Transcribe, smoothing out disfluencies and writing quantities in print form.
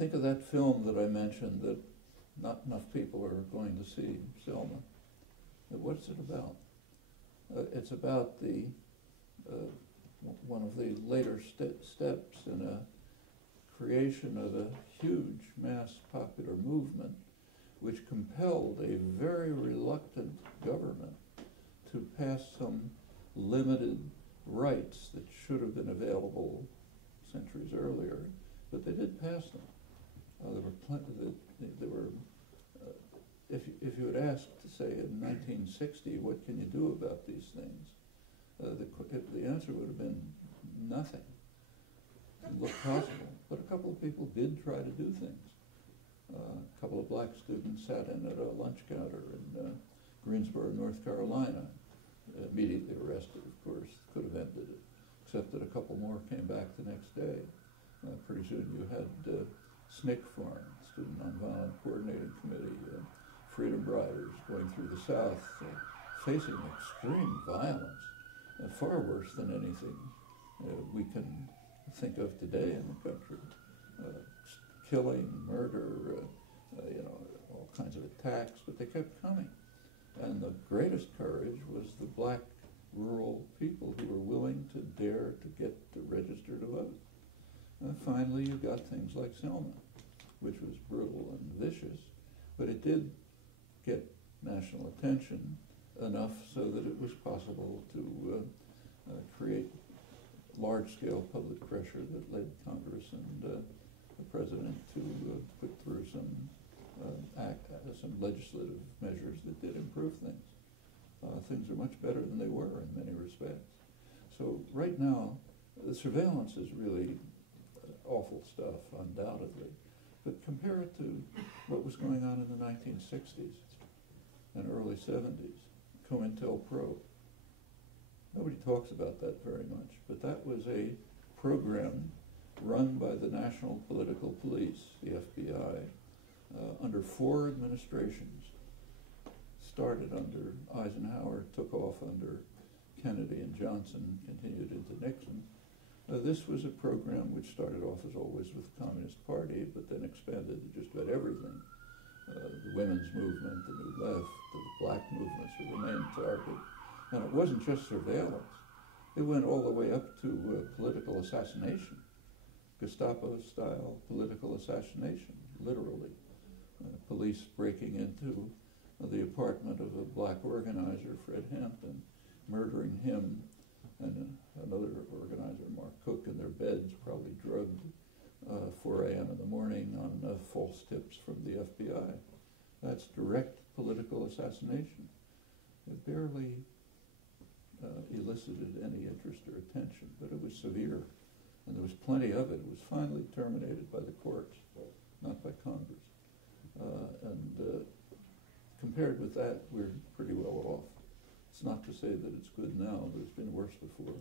think of that film that I mentioned that not enough people are going to see, Selma. What's it about? It's about the one of the later steps in a creation of a huge mass popular movement which compelled a very reluctant government to pass some limited rights that should have been available centuries earlier, but they did pass them. If you had asked, say, in 1960, what can you do about these things, the answer would have been nothing. It looked possible, but a couple of people did try to do things. A couple of black students sat in at a lunch counter in Greensboro, North Carolina, immediately arrested, of course, could have ended it, except that a couple more came back the next day. Pretty soon you had SNCC Farm, Student Nonviolent Coordinating Committee, Freedom Riders going through the South, facing extreme violence, far worse than anything we can think of today in the country. Killing, murder, all kinds of attacks, but they kept coming. And the greatest courage was the black rural people who were willing to dare to get to register to vote. And finally, you got things like Selma, which was brutal and vicious, but it did get national attention enough so that it was possible to create large-scale public pressure that led Congress and the President to put through some legislative measures that did improve things. Things are much better than they were in many respects. So right now, the surveillance is really awful stuff, undoubtedly. But compare it to what was going on in the 1960s and early 70s, COINTELPRO. Nobody talks about that very much, but that was a program run by the National Political Police, the FBI, under 4 administrations. Started under Eisenhower, took off under Kennedy and Johnson, continued into Nixon. This was a program which started off, as always, with the Communist Party, but then expanded to just about everything. The women's movement, the New Left, the black movements were the main target. And it wasn't just surveillance. It went all the way up to political assassination. Gestapo-style political assassination, literally. Police breaking into the apartment of a black organizer, Fred Hampton, murdering him and another organizer, Mark Cook, in their beds, probably drugged 4 a.m. in the morning on false tips from the FBI. That's direct political assassination. It barely elicited any interest or attention, but it was severe. And there was plenty of it. It was finally terminated by the courts, not by Congress. Compared with that, we're pretty well off. It's not to say that it's good now, but it's been worse before.